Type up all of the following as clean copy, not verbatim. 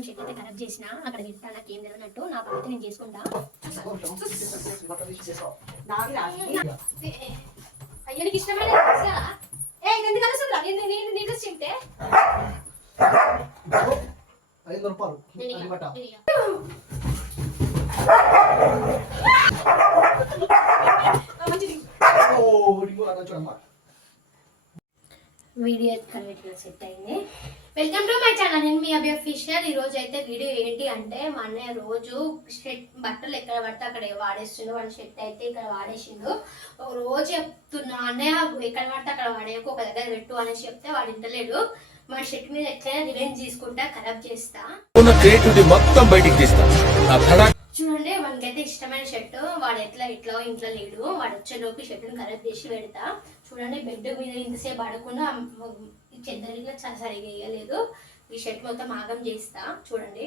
మొత్తం షెడ్ అయితే ఖరాబ్ చేసిన అక్కడ వెళ్తా నాకేం తెలియనట్టు నా పని అయితే నేను చేసుకుంటా. అయ్యో నీకు ఇష్టమైన ఎందుకు కలుస్తుందా నేను నీ డ్రెస్ తింటే వీడియో కన్వర్ట్గా సెట్ అయింది. Welcome to my channel. నేను మీ అభి అఫీషియల్. ఈ రోజు అయితే వీడియో ఏంటి అంటే మా అన్నయ్య రోజు షర్ట్ బట్టలు ఎక్కడ పడితే అక్కడ వాడేస్తుండు. వాడి షర్ట్ అయితే ఇక్కడ వాడేసిండు. రోజు చెప్తున్నా అన్నయ్య ఎక్కడ పడితే అక్కడ వాడేయకు, ఒక దగ్గర పెట్టు అనేసి చెప్తే వాడు ఇంటలేడు. మా షర్ట్ మీద ఎట్లయినా రివెంజ్ తీసుకుంటా, ఖరాబ్ చేస్తా. చూడండి వానికైతే ఇష్టమైన షర్ట్ వాడు ఎట్లా ఇంట్లో లేడు. వాడు వచ్చేలోపు షర్ట్ని ఖరాబ్ చేసి పెడతా. చూడండి బెడ్ మీద ఇంతసేపు పడకుండా చెద్దరిగా సరిగా వేయలేదు. ఈ షర్ట్ మొత్తం ఆగం చేస్తా. చూడండి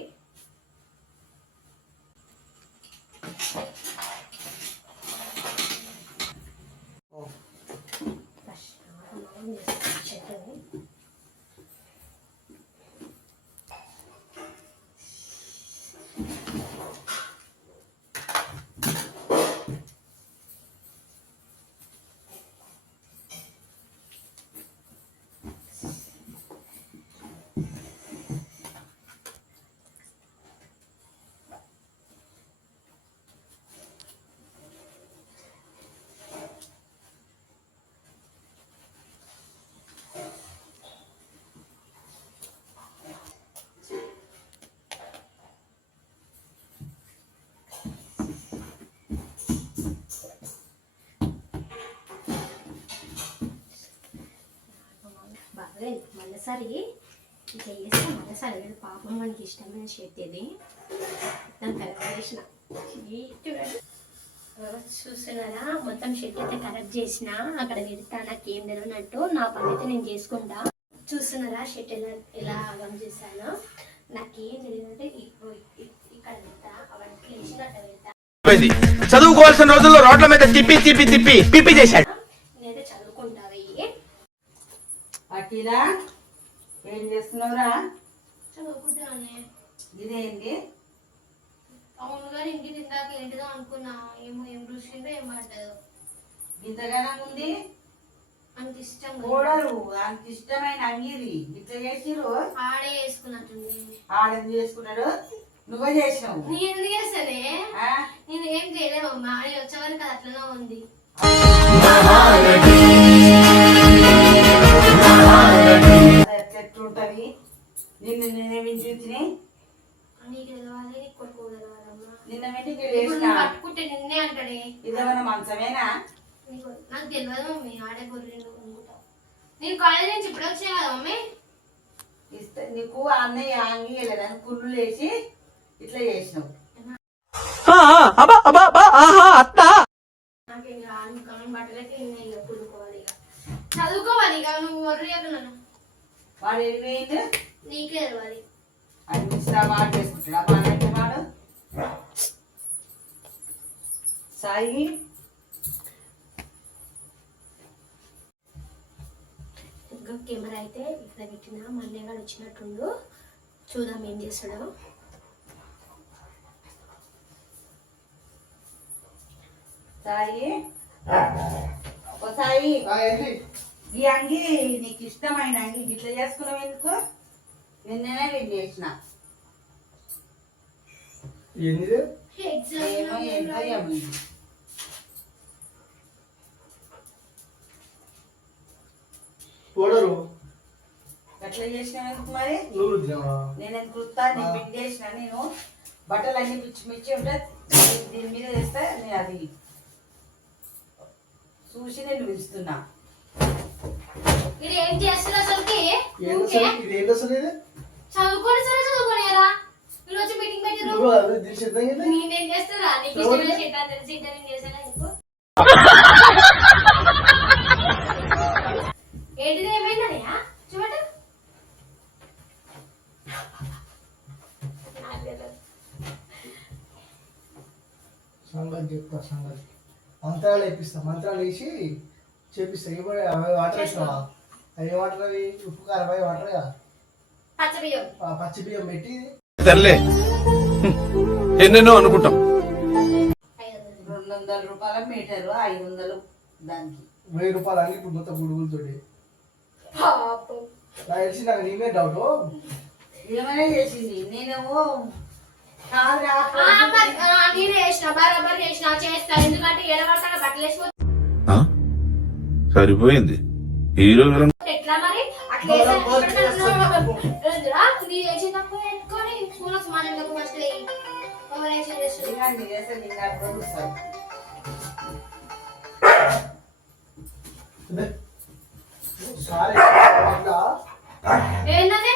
మళ్ళీసారి ఇట్లా చేస్తే మళ్ళీసారి పాపం మనకి ఇష్టమైన షర్ట్ ఇది దాన్ని కరెక్ట్ చేసిన. చూస్తున్నారా మొత్తం షర్ట్ అయితే కరెక్ట్ చేసిన అక్కడ వెళ్తా నాకేం తెలియనట్టు నా పని అయితే నేను చేసుకుంటా. చూస్తున్నారా షర్ట్ ఎలా ఆగం చేశాను. నాకేం తెలియదంటే ఇక్కడ వెళ్తా అవన్నీ లేచినట్టు వెళ్తా. చదువుకోవాల్సిన రోజుల్లో రోడ్ల మీద తిప్పి తిప్పి తిప్పి పిప్పి చేశాడు. నేనైతే చదువుకుంటా వెయ్యి. అఖిలా ఏం చేస్తున్నావురా? చదువుకుంటున్నానే. ఇదేంటి? అవును గారు ఇంటికి తిందాక ఏంటిదో అనుకున్నా. ఏం రుచిందో ఏం పడ్డదో. ఇంతగానం ఉంది అంత ఇష్టం కూడరు. అంత ఇష్టమైన అంగిరి ఇట్లా చేసిరు. ఆడే వేసుకున్నట్టుంది. ఆడెందుకు చేసుకున్నాడు? నువ్వే చేసినావు. నేను ఎందుకు చేస్తానే? నేను ఏం చేయలేమమ్మా. ఆడే వచ్చేవారికి అది అట్లనే ఉంది. ఎట్లుంటది? నిన్ను నేనేమి చూసినాయి నీకు తెలవాలి, నీకు కొట్టుకో తెలవాలమ్మా. నిన్న పట్టుకుంటే నిన్నే అంటాడే. ఇదేమన్నా మంచమేనా? నాకు తెలియదు మమ్మీ. ఆడే గొర్రె అనుకుంటా. నేను కాలేజ్ నుంచి ఇప్పుడు వచ్చాయి కదా మమ్మీ. ఇస్తే నీకు అన్నయ్య అంగి వెళ్ళదని కుళ్ళు లేచి ఇట్లా చేసినావు. బట్టలకి కుడుకోవాలి. చదువుకోవాలి ఇక. నువ్వు గొర్రె నన్ను వాడు వెళ్ళిపోయింది. నీకే తెలవాలి. అది మిశ్రా మాట చేసుకుంటాడా? బాగా వాడు సాయి కెమెరా అయితే ఇక్కడ పెట్టిన మన్నయ్యగాడు వచ్చినట్టుండు. చూద్దాం ఏం చేస్తాడో. సాయి ఓ సాయి, ఈ అంగి నీకు ఇష్టమైన అంగి ఇట్లా చేసుకున్నావు ఎందుకు? నిన్ననే నేను చేసిన. ఎట్లా చేసినా ఎందుకు మరి? నేను ఎందుకు కుర్తా నేను బిడ్ చేసిన. నేను బట్టలు అన్ని పిచ్చి మిచ్చి ఉంటే దీని మీద వేస్తే నేను అది చూసి నేను పిలుస్తున్నా. ఇది ఏం చేస్తున్నా అసలుకి? చదువుకోని సరే చదువుకోనియరా. ఈరోజు మీటింగ్ పెట్టిరు. నేనేం చేస్తారా? నీకు ఇష్టమైన చెట్టు తెలిసి ఇంటర్వ్యూ చేశానా నీకు? ఏంటిది ఏమైందనయ్యా? చూడ సంగతి చెప్తా. సంగతి మంత్రాలు వేపిస్తా. మంత్రాలు వేసి చేపిస్తా. అవి వాటర్ వేసినావా? అవి వాటర్, అవి ఉప్పు కారం అవి వాటర్ కదా. పచ్చ బియ్యం పెట్టి తెల్లే ఎన్నెన్నో అనుకుంటాం. 200 రూపాయల మీటరు, 500 దానికి. 1000 రూపాయలు అని ఇప్పుడు మొత్తం గుడుగులతోటి పాపం. నాకు తెలిసి నాకు నేనే డౌట్ ఏమైనా చేసింది నేనేమో కాదురా నేను చేసిన బరాబర్ చేసిన చేస్తా, ఎందుకంటే ఏడవడతాక బట్టలు వేసుకో సరిపోయింది హీరో ఎట్లా మరి అట్లా నీ చేసి తప్పు పెట్టుకొని ఫోన్ మాట్లాడకు ఫస్ట్ తినండి చేస్తే తిన్నాడు చూస్తాను. సారీ అట్లా ఏంటంటే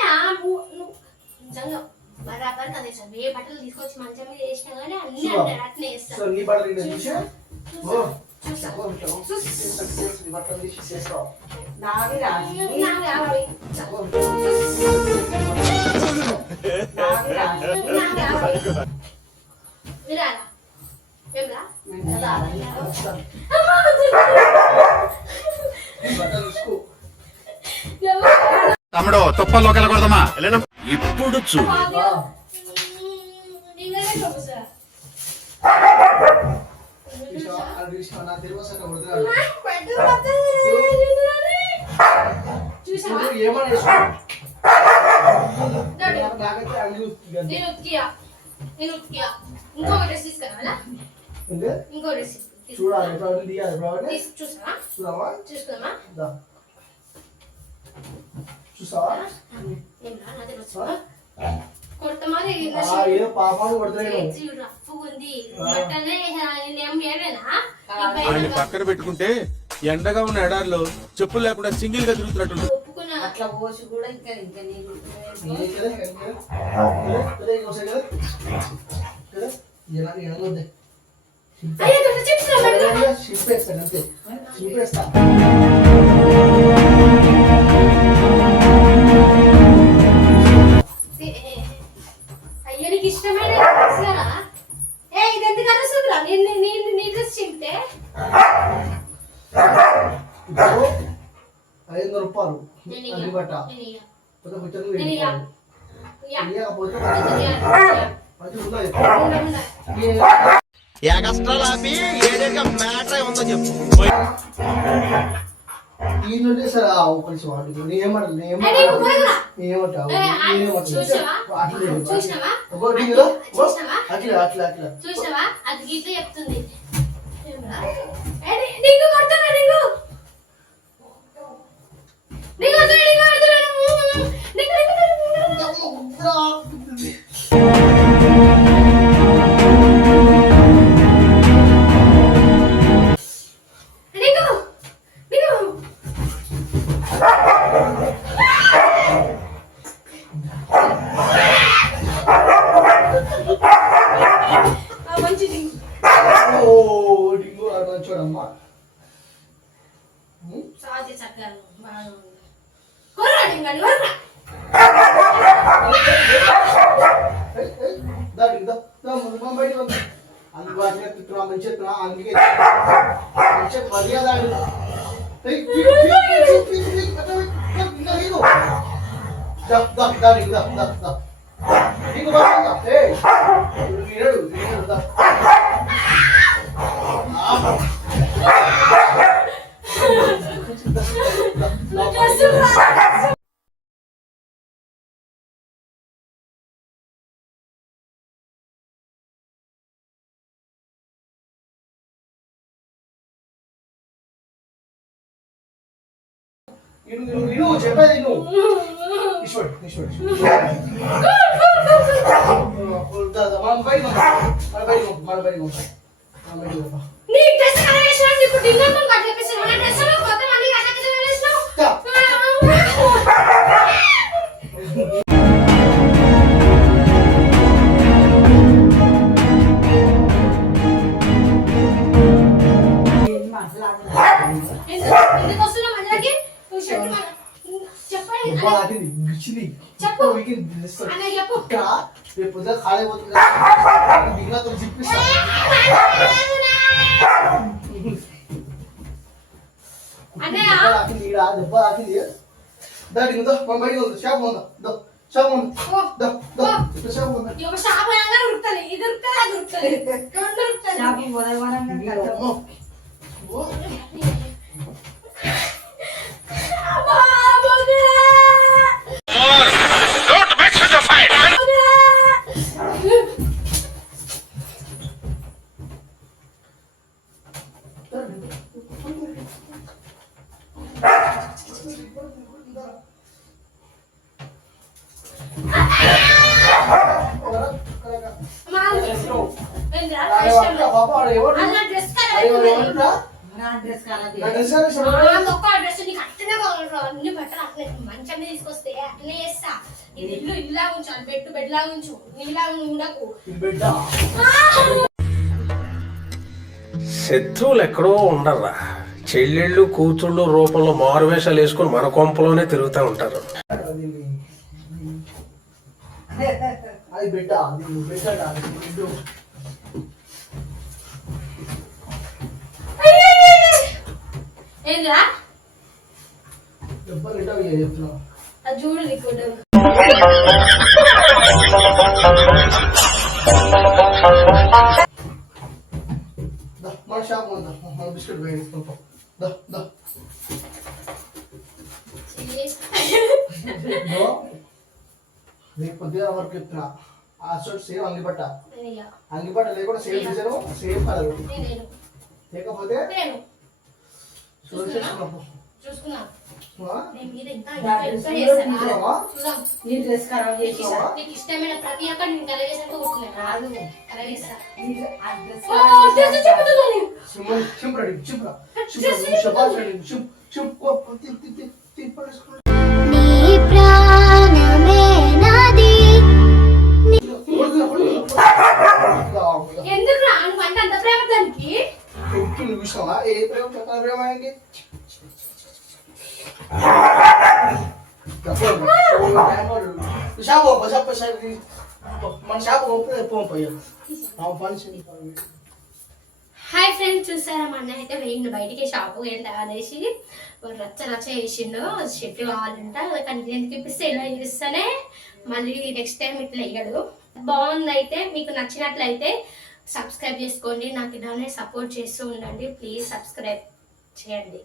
నిజంగా బరాబర్ కదా సార్ ఏ బట్టలు తీసుకొచ్చి మంచం మీద వేసినా కానీ అన్ని అంటారు అట్లే సో వేస్తారు. నీ బట్టలు నేను చూసా చూసా నీ బట్టలు తీసి చేస్తావు నావి రాని నాకు కావాలి. నావి రాని నాకు కావాలి. విరాలా? ఏమ్రా? మెంటల్ ఆడని. బట్టలు తీసుకో తమ్ముడు తుప్పల్లో కలగొడదామా ఇప్పుడు చూ నా తెలుగు సార్ కొడుతున్నాడు చూసావా? ఏమన్నా నాకైతే అన్ని నేను ఉతికియా ఇంకో డ్రెస్ తీసుకురావాలా? అంటే ఇంకో డ్రెస్ చూడాలి ఎప్పుడు తీయాలి ఎప్పుడు చూసావా? చూడమా చూసుకుందామా? చూసావా ఏమరా నా తెలుసు కొడతామని ఏదో పాపాలు కొడుతున్నాయి రఫ్ ఉంది బట్టనే ఏం ఏడేనా ఆయన పక్కన పెట్టుకుంటే ఎండగా ఉన్న ఎడారిలో చెప్పులు లేకుండా సింగిల్ గా తిరుగుతున్నట్టు ఒప్పుకున్నా. అట్లా పోసి కూడా ఇంకా ఇంకా నీళ్ళు అయ్యో నువ్వు చెప్తున్నావు మరి. చింపేస్తాను అంతే చింపేస్తా అయ్యో నీకు ఇష్టమైన డ్రెస్సులా? ఏ ఇది ఎందుకు అరుస్తుందిరా? నీ డ్రెస్ చింపితే ఇప్పుడు 500 రూపాయలు నేను అది బట్ట నేను ఇయ్య. కొత్త పుస్తకం నేను ఇయ్య. ఇయ్య. ఇయ్యకపోతే ఇయ్య. మంచిగా ఉన్నది ఉండ. ఎగస్ట్రాలాపి ఏదైనా మ్యాటర్ ఉందో చెప్పు. ఈ నుండి సరే ఒక నిమిషం వాడు నేనేమంటావు నేనేమంటావు చూసినావా? ఒకటి చూసినావా? అట్లా అట్లా అట్లా చూసినావా? అది గీత చెప్తుంది. ఏమ్రా? నీకు కొడుతున్నా నీకు మంచిది. ఓ డింగు అది మంచోడమ్మా సాధ్య చక్కగా బాగా ఉంది. కొర్రాడు ఇంకా కొర్రా. దాడి ముందు బయట అందుకు వాటిని తిట్టున్నా మంచి ఎత్తున్నా అందుకే మంచి మర్యాద చెప్పేది ఈశ్వర్ ఈశ్వర్ మన బయట మన బయట మన బయట మన బయట నీ డ్రెస్ కరెక్షన్ ఇప్పుడు డింగం కట్ చేపిస్తాను. నా డ్రెస్ లో కొత్త మళ్ళీ కట్ చేసినావు. ఎందుకు వస్తున్నావు మధ్యలోకి? చెప్పండి చెప్పు అన్న చెప్పు. రేపు ఖాళీ పోతుంది దిగులతో చెప్పిస్తా అన్నయ్య దెబ్బ ఆకింది దాడి ఉందా మన బయట ఉంది షాప్ ఉందా షాప్ ఉంది. దా, దా, ఇక్కడ షాప్ ఉంది. ఈ ఒక షాప్ అనగా ఉరుకుతుంది, ఇది ఉరుకుతుంది, అది ఉరుకుతుంది, రెండు ఉరుకుతుంది. షాపింగ్ పోదామని అమ్మో. ఓ, అబ్బా, బొగ్గురా! అమ్మా, ఏంద్రా? పాప వాడు ఎవరు? అన్న డ్రెస్ వాడు కలర్ ఎవరురా? నా డ్రెస్ కాలది. నా డ్రెస్ అనేది చెప్పండి. ఒక్క డ్రెస్ నీకు అట్లనే కావాలి, అన్ని బట్టలు అట్లే మంచం మీద తీసుకొస్తే అట్లనే చేస్తా. ఇది ఇల్లు ఇలా ఉంచాలి, బెడ్ లా ఉంచు, నీలా ఉండకు. ఇది బిడ్డ. శత్రువులు ఎక్కడో ఉండరా, చెల్లెళ్ళు కూతుళ్ళు రూపంలో మారువేషాలు వేసుకొని మన కొంపలోనే తిరుగుతూ ఉంటారు. అది బిడ్డ, అది బిడ్డ, అది బిడ్డ. ఏంద్రా? ఎవ్వరు బిడ్డ చెప్తున్నావు. అది చూడు నీకు దా, మన షాప్ ఉందా? మన బిస్కెట్ వేసుకుంటాం. దా, దా. నీకు కొద్దిగా వరకు చెప్తున్నా. ఆ షర్ట్ సేమ్ అంగిపట్ట, అంగిపట్ట లేకుండా సేమ్ డిజైన్, సేమ్ కలర్. లేకపోతే చూసుకున్నా చూసావా? నీ డ్రెస్ ఖరాబ్ చేసావా? నీకు ఇష్టమైన ప్రతి ఒక్కటి నేను కలర్ చేసాక కూర్చున్నా కాదు, కలర్ చేస్తా. ఆ డ్రెస్ ఖరాబ్ చేసావా? నీ ప్రాణమే నాది. ఎందుకు రా నువ్వు అంటే అంత ప్రేమ దానికి? చూసావా? ఏ ప్రేమ చెప్పాలి ప్రేమ ఆయనకి? షాప్ మన షాప్ పోయా హాయ్ ఫ్రెండ్స్, చూసారా మా అన్న అయితే వెయ్యిండు బయటికి షాపు ఏంటి అనేసి రచ్చ రచ్చ చేసిండు. షర్ట్ కావాలంట, కానీ ఎందుకు ఇప్పిస్తే ఇలా చేస్తేనే మళ్ళీ నెక్స్ట్ టైం ఇట్లా వేయడు. బాగుంది. అయితే మీకు నచ్చినట్లయితే సబ్స్క్రైబ్ చేసుకోండి, నాకు ఇలానే సపోర్ట్ చేస్తూ ఉండండి. ప్లీజ్ సబ్స్క్రైబ్ చేయండి.